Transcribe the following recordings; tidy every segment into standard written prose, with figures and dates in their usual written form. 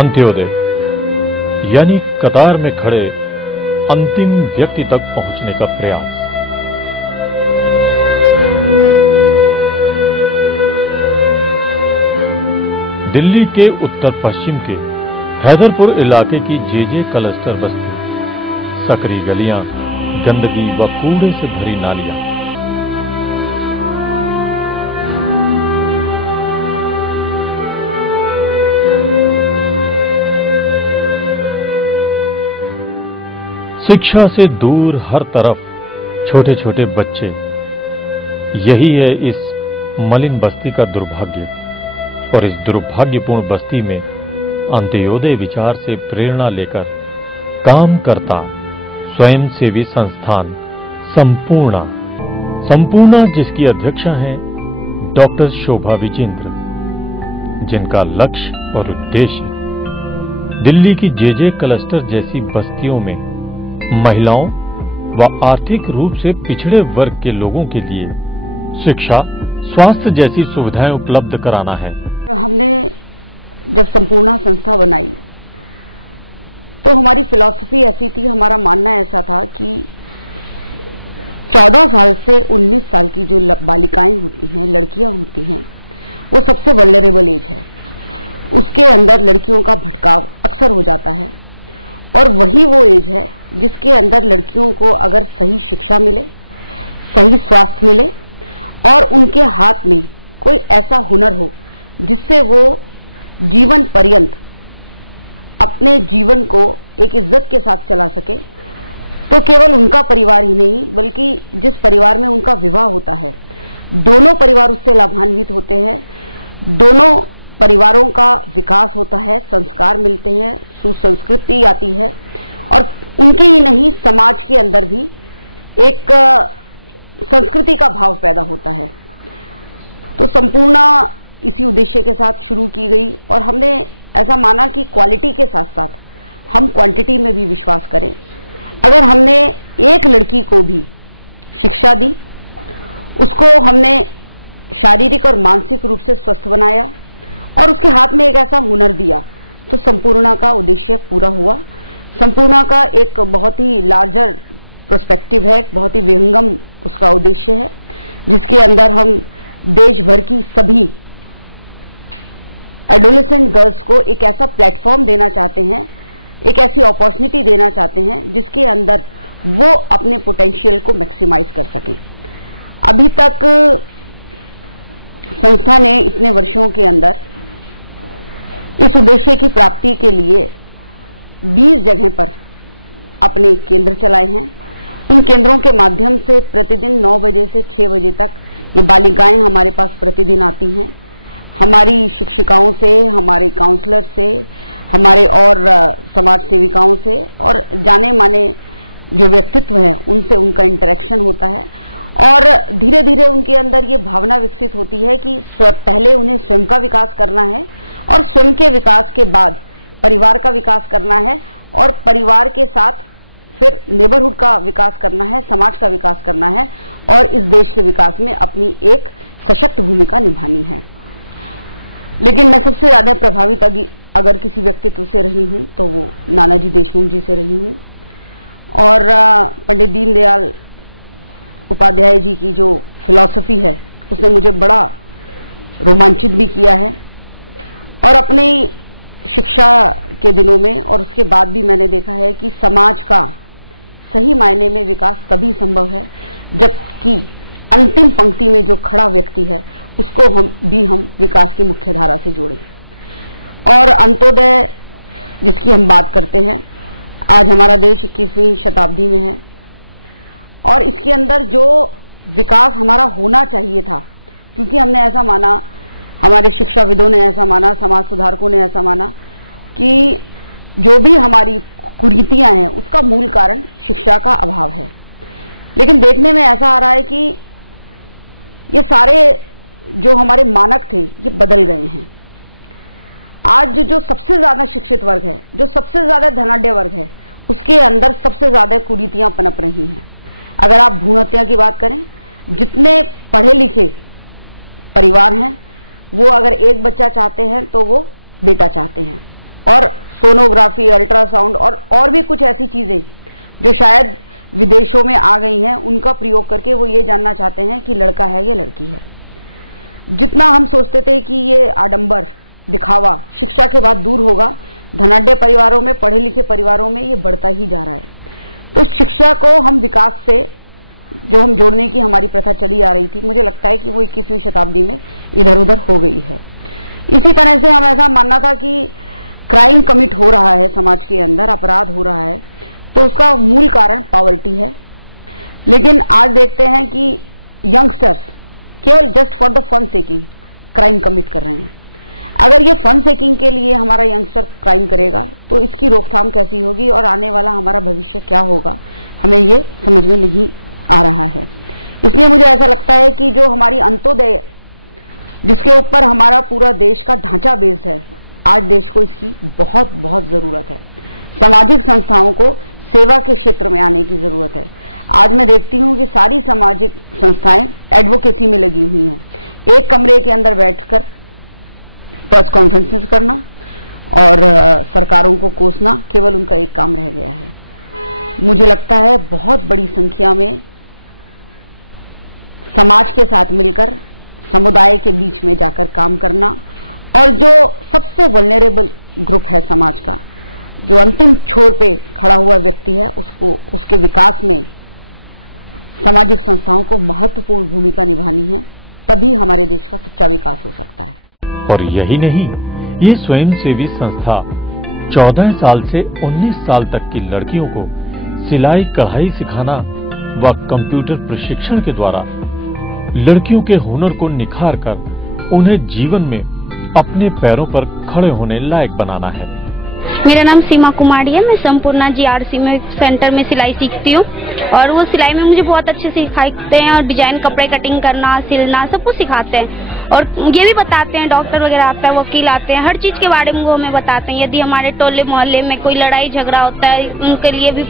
अंत्योदय यानी कतार में खड़े अंतिम व्यक्ति तक पहुंचने का प्रयास। दिल्ली के उत्तर पश्चिम के हैदरपुर इलाके की जे क्लस्टर बस्ती, सकरी गलियां, गंदगी व कूड़े से भरी नालियां। शिक्षा से दूर हर तरफ छोटे छोटे बच्चे, यही है इस मलिन बस्ती का दुर्भाग्य। और इस दुर्भाग्यपूर्ण बस्ती में अंत्योदय विचार से प्रेरणा लेकर काम करता स्वयंसेवी संस्थान संपूर्णा, जिसकी अध्यक्षा हैं डॉक्टर शोभा विजेंद्र, जिनका लक्ष्य और उद्देश्य दिल्ली की जे क्लस्टर जैसी बस्तियों में महिलाओं व आर्थिक रूप से पिछड़े वर्ग के लोगों के लिए शिक्षा, स्वास्थ्य जैसी सुविधाएं उपलब्ध कराना है। हमने जब संपूर्णा संस्था बनाई तो हमारी फिलॉसफी ऐसी थी, हमारा मानना ऐसा था कि 14 साल से 19 साल की जो बालिकाएं होती हैं, लड़कियां होती हैं, वो सबसे वल्नरेबल एज है। उसके अंदर लड़कियों का भटकाव अक्सर हो जाता है और वही वो एज है जिसके अंदर लड़कियों को अगर सही शिक्षा मिले, सही स्वास्थ्य मिले और उनके हाथ में कोई ऐसा हुनर हो जिससे वो जीवन पर्यंत अपने जीवन को एक इज्जत के साथ चला सके, तो केवल उनका परिवार ही नहीं बल्कि जिस परिवार में उनका विवाह होता है, दोनों परिवार उससे लाभान्वित होते हैं, दोनों परिवारों का विकास होता है, संस्कार मिलते हैं, सुसंस्कृति आती है और उनकी ही नहीं समाज के अंदर भी एक संस्कृति का भाव पैदा होता है। तो संपूर्णा इसी उद्देश्य के साथ शुरू की गई और हमने ऐसा माना कि क्वालिटी के साथ साथ हम क्वांटिटी में भी विश्वास करें। अगर हमने एक लड़की को भी शिक्षा दी, उसको हमने शारीरिक और मानसिक रूप से स्वस्थ बनाया और उसके हाथ में एक ऐसा हुनर दिया, तो संपूर्णा का उद्देश्य पूरा हुआ। संपूर्णा का एक बहुत ही लार्जर पर्सपेक्टिव है, बहुत ही विहंगम उसका उद्देश्य है, जिसके अंदर हम देश भर की सभी एडोलेसेंट गर्ल्स को एक ऐसा प्लेटफॉर्म देना चाहते हैं, एक ऐसी अपॉर्चुनिटी देना चाहते हैं जिसके अंदर वो अपने पोटेंशियल को मैक्सिमाइज कर सकें। अभी तक संस्था ने इतने वर्षों के अंदर इस उद्देश्य की प्राप्ति के लिए 20 जगह पर अपने केंद्र चलाए हैं। उन केंद्रों के माध्यम से प्रतिदिन 9 बजे से 6 बजे तक ये बालिकाएं हमारे पास प्रतिदिन आती हैं। हमारी शिक्षिकाओं से, हमारे काउंसलर से, हमारे और समाज सेविकाओं से और जाने माने जो व्यक्तित्व हैं उनसे उनका इंटरेक्शन होता है और धीरे धीरे उनके अंदर ये भावना विकसित होती है कि पहले उन्हें स्वयं का विकास करना है और स्वयं के विकास के बाद परिवार का विकास करना है और परिवार के साथ फिर नेबरहुड का विकास करना है, समाज का विकास करना है और इस देश के विकास में अपनी एक सशक्त भूमिका निभानी है। लेकिन मैं सबसे ज्यादा प्रभावित अगर किसी व्यक्तित्व से रही हूं तो वो नानाजी देशमुख जी से रही हूं और पंडित दीनदयाल उपाध्याय जी की जो फिलॉसफी है उसने मुझे बड़ा रोमांचित भी किया है और अपनी शिक्षा के दिनों में और उसके बाद भी मैंने देखा है कि समाज का सही मायने में विकास तभी संभव है जबकि अंतिम पंक्ति में जो खड़ा व्यक्ति है उसको हम विकास की मुख्य धारा से जोड़ें। और अंत्योदय जिसकी हम बात करते हैं, आज हमारा देश 21वीं शताब्दी में है और इसके अंदर जो विकास हमारा होना चाहिए था, क्योंकि हमने ऐसा माना, हमारे शिक्षाविदों ने ऐसा माना, समाज सुधारकों ने ऐसा माना कि जो भी हमारी कुरीतियां हैं उसका मूल कारण शिक्षा का अभाव है। लेकिन देखने में ऐसा आ रहा है कि ये सारे जो हमारे मानक थे ये बदल गए हैं। आज जो सबसे ज्यादा शिक्षित वर्ग है, जो सबसे ज्यादा धनाढ्य वर्ग है, उसके अंदर सबसे ज्यादा कुरीतियां पनप रही हैं। अगर आप भ्रूण हत्या की बात करें, जितने पढ़े लिखे परिवार हैं वो अगर एक बच्चा चाहते हैं तो वो बेटा चाहते हैं, और सोनोग्राफी, अल्ट्रासाउंड और भी कुछ ऐसी चीजें जो शायद विदेशों में आ गई हैं, उनका प्रयोग करके वो ये जानना चाहते हैं कि लड़का है या लड़की है। जितना हम सोचते थे कि ये आडंबर, दिखावा शिक्षा के बाद दूर होगा, धनाढ्य परिवारों में, पढ़े लिखे परिवारों में ये बढ़ता ही जा रहा है। तो शिक्षा को हम विकास से जो हम जोड़ने की हमारी प्रथा चली आ रही थी, मुझे लगता है कि वो 21वीं शताब्दी में इधर उधर हो गई है। इसी तरह से हम ऐसा मानना था कि क्राइम कमिट हो रहा है समाज के अंदर, अपराध हो रहा है, तो उसका मूल कारण पॉवर्टी है। लेकिन आज देखते हैं कि यंगस्टर्स केवल just for the fun seeking crime commit कर रहे हैं। अगर ये फन सेकिंग के लिए हमारा यंगस्टर क्राइम करेगा तो इसकी रोकथाम कैसी होगी और आने वाला हमारा भविष्य क्या होगा, हमें ये समझ में नहीं आ रहा है। इसलिए मुझे ऐसा लगता है कि जो हमारी अंत्योदय, जिसके ऊपर हमारा पूरा देश का ढांचा बेस्ड है, आज देश को इसकी बहुत बहुत जरूरत है। सामाजिक संस्थाओं को सेवा के क्षेत्र में आने की जरूरत है। आज मैं देखती हूँ कि सारी सामाजिक संस्थाएं एडवोकेसी में लगी हुई हैं। एक कमरे के अंदर बैठकर प्रेस कॉन्फ्रेंसेस करना और सरकारों को कोसना केवल उनका एक काम रह गया है। मुझे लगता है बहुत बड़ी संख्या में समाज के साथ मिलकर समुदाय के बीच में जाकर काम करना और जो सबसे वल्नरेबल ग्रुप है समाज का, जो अंतिम छोर पे खड़ा हुआ व्यक्ति है, उसको उसके विकास में सामाजिक संस्थाओं को महत्वपूर्ण भूमिका निभानी है, तभी हमारे देश का सच्चा विकास हो सकता है। और यही नहीं, ये स्वयंसेवी संस्था 14 साल से 19 साल तक की लड़कियों को सिलाई कढ़ाई सिखाना व कंप्यूटर प्रशिक्षण के द्वारा लड़कियों के हुनर को निखार कर उन्हें जीवन में अपने पैरों पर खड़े होने लायक बनाना है। मेरा नाम सीमा कुमारी है। मैं संपूर्णा जीआरसी में सेंटर में सिलाई सीखती हूँ और वो सिलाई में मुझे बहुत अच्छे से सिखाते हैं और डिजाइन, कपड़े कटिंग करना, सिलना, सब कुछ सिखाते हैं और ये भी बताते हैं, डॉक्टर वगैरह आता है, वकील आते हैं, हर चीज के बारे में वो हमें बताते हैं। यदि हमारे टोले मोहल्ले में कोई लड़ाई झगड़ा होता है, उनके लिए भी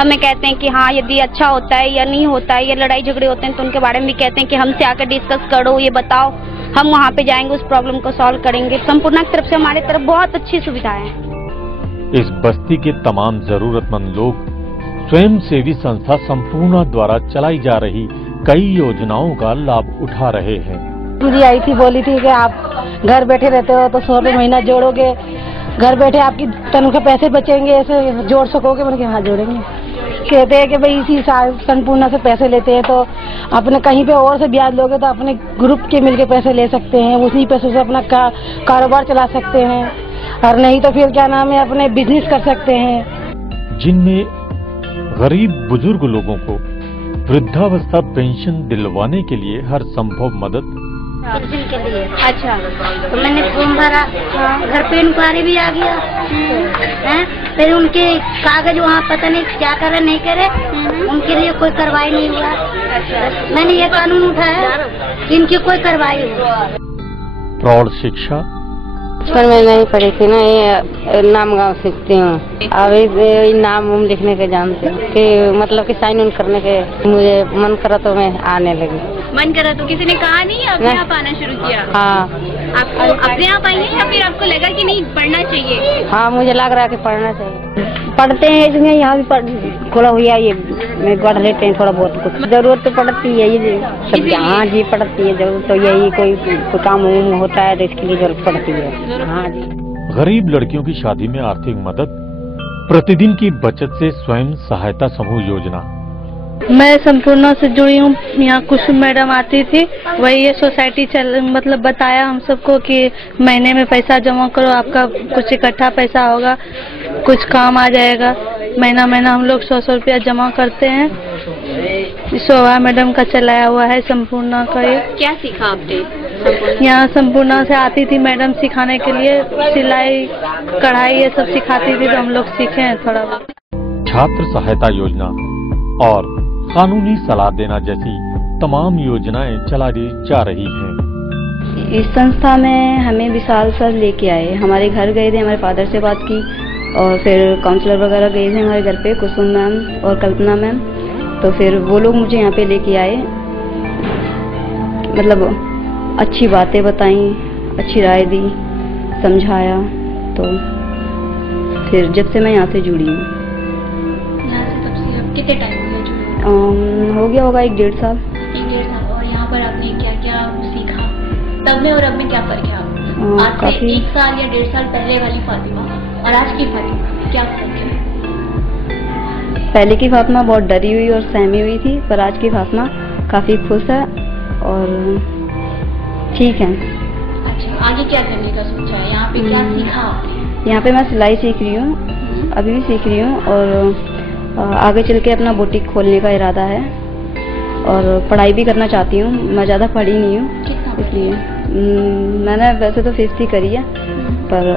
हमें कहते हैं कि हाँ यदि अच्छा होता है या नहीं होता है, या लड़ाई झगड़े होते हैं तो उनके बारे में भी कहते हैं कि हमसे आकर डिस्कस करो, ये बताओ, हम वहाँ पे जाएंगे, उस प्रॉब्लम को सॉल्व करेंगे। संपूर्णा की तरफ से हमारे तरफ बहुत अच्छी सुविधाएं हैं। इस बस्ती के तमाम जरूरतमंद लोग स्वयंसेवी संस्था संपूर्णा द्वारा चलाई जा रही कई योजनाओं का लाभ उठा रहे हैं। दीदी आई थी, बोली थी कि आप घर बैठे रहते हो तो 100 रुपये महीना जोड़ोगे, घर बैठे आपकी तनख्वाह पैसे बचेंगे, ऐसे जोड़ सकोगे? मैंने कहा हाँ जोड़ेंगे। कहते हैं कि भाई इसी संपूर्णा से पैसे लेते हैं तो अपने कहीं पे और से ब्याज लोगे तो अपने ग्रुप के मिलके पैसे ले सकते हैं, उसी पैसों से अपना कारोबार चला सकते हैं, और नहीं तो फिर क्या नाम है अपने बिजनेस कर सकते हैं। जिनमें गरीब बुजुर्ग लोगों को वृद्धावस्था पेंशन दिलवाने के लिए हर संभव मदद के लिए। अच्छा, तो मैंने फॉर्म भरा, घर पे इंक्वायरी भी आ गया है, फिर उनके कागज वहाँ पता नहीं क्या करे नहीं करे, उनके लिए कोई कार्रवाई नहीं हुआ। मैंने ये कानून उठाया कि इनकी कोई कार्रवाई हो। प्रौढ़ शिक्षा पर मैं नहीं पढ़ी थी ना, ये नाम गाँव सीखती हूँ। अभी नाम उम लिखने के जानती हूँ कि मतलब कि साइन उन करने के मुझे मन करा तो मैं आने लगी। मन करा तो किसी ने कहा नहीं, अपने आप आना शुरू किया? हाँ। आपको अपने आप आई है या फिर आपको लगा कि नहीं पढ़ना चाहिए? हाँ, मुझे लग रहा है कि पढ़ना चाहिए। पढ़ते हैं इसमें, यहाँ भी थोड़ा हुआ ये पढ़ लेते हैं, थोड़ा बहुत कुछ जरूरत तो पड़ती है ये सब। हाँ जी पड़ती है जरूरत, तो यही कोई काम होता है तो इसके लिए जरूरत पड़ती है। हाँ जी। गरीब लड़कियों की शादी में आर्थिक मदद, प्रतिदिन की बचत से स्वयं सहायता समूह योजना। मैं संपूर्णा से जुड़ी हूँ। यहाँ कुसुम मैडम आती थी, वही ये सोसाइटी मतलब बताया हम सबको कि महीने में पैसा जमा करो, आपका कुछ इकट्ठा पैसा होगा, कुछ काम आ जाएगा। महीना महीना हम लोग 100 रुपया जमा करते हैं। शोभा मैडम का चलाया हुआ है संपूर्णा का। ये क्या सीखा आपने? यहाँ संपूर्णा से आती थी मैडम सिखाने के लिए, सिलाई कढ़ाई ये सब सिखाती थी, तो हम लोग सीखे हैं थोड़ा बहुत। छात्र सहायता योजना और कानूनी सलाह देना जैसी तमाम योजनाएं चलाई जा रही हैं। इस संस्था में हमें विशाल सर लेके आए, हमारे घर गए थे, हमारे फादर से बात की और फिर काउंसलर वगैरह गए थे हमारे घर पे, कुसुम मैम और कल्पना मैम, तो फिर वो लोग मुझे यहाँ पे लेके आए, मतलब अच्छी बातें बताई, अच्छी राय दी, समझाया, तो फिर जब से मैं यहाँ से जुड़ी हूँ। यहाँ से तब से अब कितने टाइम हो गया जुड़ी? हो गया होगा 1-1.5 साल। 1-1.5 साल। और यहाँ पर आपने क्या क्या सीखा? तब में और अब में क्या फर्क है? आप आज से काफी 1 साल या 1.5 साल पहले वाली फातिमा और आज की फातिमा क्या फर्क है? पहले की फातिमा बहुत डरी हुई और सहमी हुई थी, पर आज की फातिमा काफी खुश है और ठीक है। अच्छा, आगे क्या करने का सोचा है? यहाँ पे क्या सीखा आपने? यहाँ पे मैं सिलाई सीख रही हूँ, अभी भी सीख रही हूँ, और आगे चल के अपना बुटीक खोलने का इरादा है और पढ़ाई भी करना चाहती हूँ। मैं ज़्यादा पढ़ी नहीं हूँ, इसलिए मैंने वैसे तो 5th करी है, पर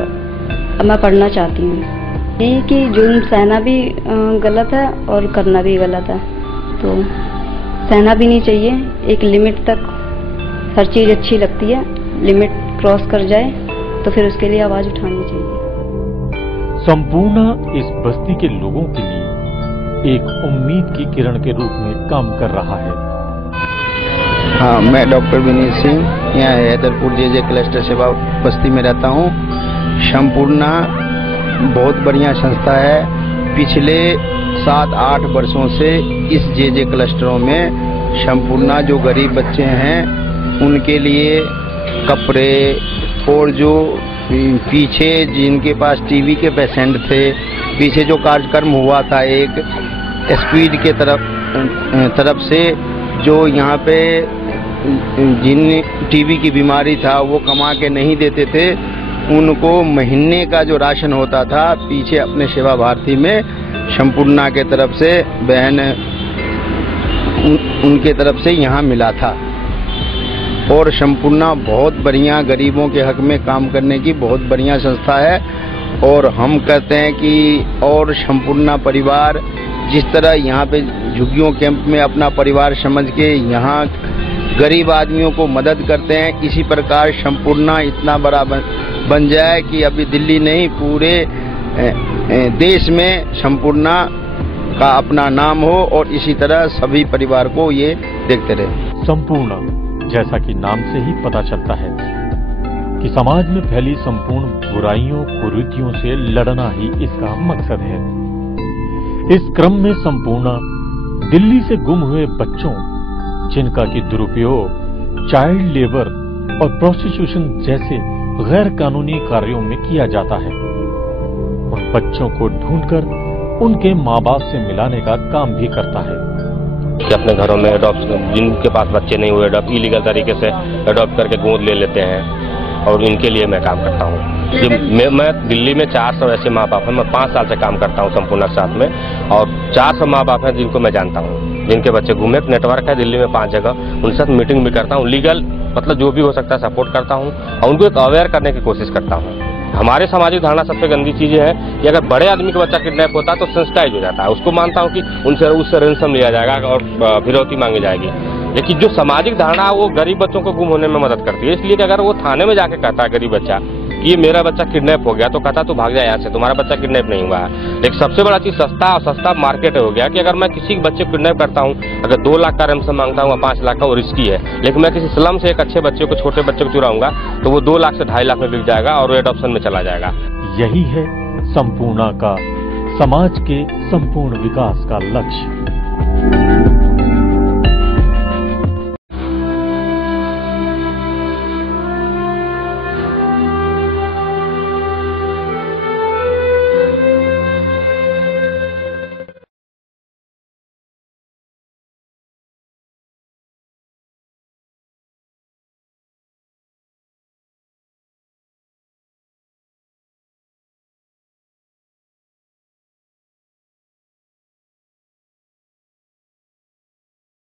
अब मैं पढ़ना चाहती हूँ। यही कि जुल्म सहना भी गलत है और करना भी गलत है, तो सहना भी नहीं चाहिए। एक लिमिट तक हर चीज़ अच्छी लगती है, लिमिट क्रॉस कर जाए तो फिर उसके लिए आवाज़ उठानी चाहिए। संपूर्णा इस बस्ती के लोगों के लिए एक उम्मीद की किरण के रूप में काम कर रहा है। हाँ, मैं डॉक्टर विनीत सिंह यहाँ हैदरपुर जे क्लस्टर सेवा बस्ती में रहता हूँ। संपूर्णा बहुत बढ़िया संस्था है। पिछले 7-8 वर्षों से इस जे क्लस्टरों में संपूर्णा जो गरीब बच्चे हैं उनके लिए कपड़े, और जो पीछे जिनके पास टीबी के पेशेंट थे, पीछे जो कार्यक्रम हुआ था एक स्पीड के तरफ से, जो यहाँ पे जिन टीबी की बीमारी था वो कमा के नहीं देते थे, उनको महीने का जो राशन होता था पीछे अपने सेवा भारती में संपूर्णा के तरफ से बहन उनके तरफ से यहाँ मिला था। और संपूर्णा बहुत बढ़िया गरीबों के हक में काम करने की बहुत बढ़िया संस्था है। और हम कहते हैं कि और संपूर्णा परिवार जिस तरह यहाँ पे झुग्गियों कैंप में अपना परिवार समझ के यहाँ गरीब आदमियों को मदद करते हैं, इसी प्रकार संपूर्णा इतना बड़ा बन जाए कि अभी दिल्ली नहीं पूरे देश में संपूर्णा का अपना नाम हो और इसी तरह सभी परिवार को ये देखते रहे। संपूर्णा, जैसा कि नाम से ही पता चलता है कि समाज में फैली संपूर्ण बुराइयों कुरीतियों से लड़ना ही इसका मकसद है। इस क्रम में संपूर्णा दिल्ली से गुम हुए बच्चों, जिनका कि दुरुपयोग चाइल्ड लेबर और प्रोस्टिट्यूशन जैसे गैर कानूनी कार्यों में किया जाता है, उन बच्चों को ढूंढकर उनके माँ बाप से मिलाने का काम भी करता है। कि अपने घरों में अडॉप्ट, जिनके पास बच्चे नहीं हुए, अडॉप्ट इलीगल तरीके से अडॉप्ट करके गोद ले लेते हैं, और इनके लिए मैं काम करता हूँ। मैं दिल्ली में 400 ऐसे माँ बाप हैं, मैं 5 साल से काम करता हूँ संपूर्णा के साथ में, और 400 माँ बाप हैं जिनको मैं जानता हूँ, जिनके बच्चे गुम। एक नेटवर्क है दिल्ली में 5 जगह, उनके साथ मीटिंग भी करता हूँ। लीगल मतलब जो भी हो सकता है सपोर्ट करता हूँ, और उनको एक अवेयर करने की कोशिश करता हूँ। हमारे सामाजिक धारणा सबसे गंदी चीज़ है कि अगर बड़े आदमी का बच्चा किडनैप होता है तो सेंसिटाइज हो जाता है, उसको मानता हूँ कि उससे रेंसम लिया जाएगा और फिरौती मांगी जाएगी। लेकिन जो सामाजिक धारणा है वो गरीब बच्चों को गुम होने में मदद करती है। इसलिए कि अगर वो थाने में जाके कहता है गरीब बच्चा कि ये मेरा बच्चा किडनैप हो गया, तो कहता तू भाग जाए यहाँ से, तुम्हारा बच्चा किडनैप नहीं हुआ है। लेकिन सबसे बड़ा चीज़ सस्ता मार्केट हो गया कि अगर मैं किसी बच्चे को किडनैप करता हूँ, अगर 2 लाख का रेंसम मांगता हूँ, 5 लाख का, वो रिस्की है। लेकिन मैं किसी स्लम से एक अच्छे बच्चे को, छोटे बच्चे को चुराऊंगा तो वो 2 लाख से 2.5 लाख में बिक जाएगा और वो एडॉप्शन में चला जाएगा। यही है संपूर्णा का समाज के संपूर्ण विकास का लक्ष्य।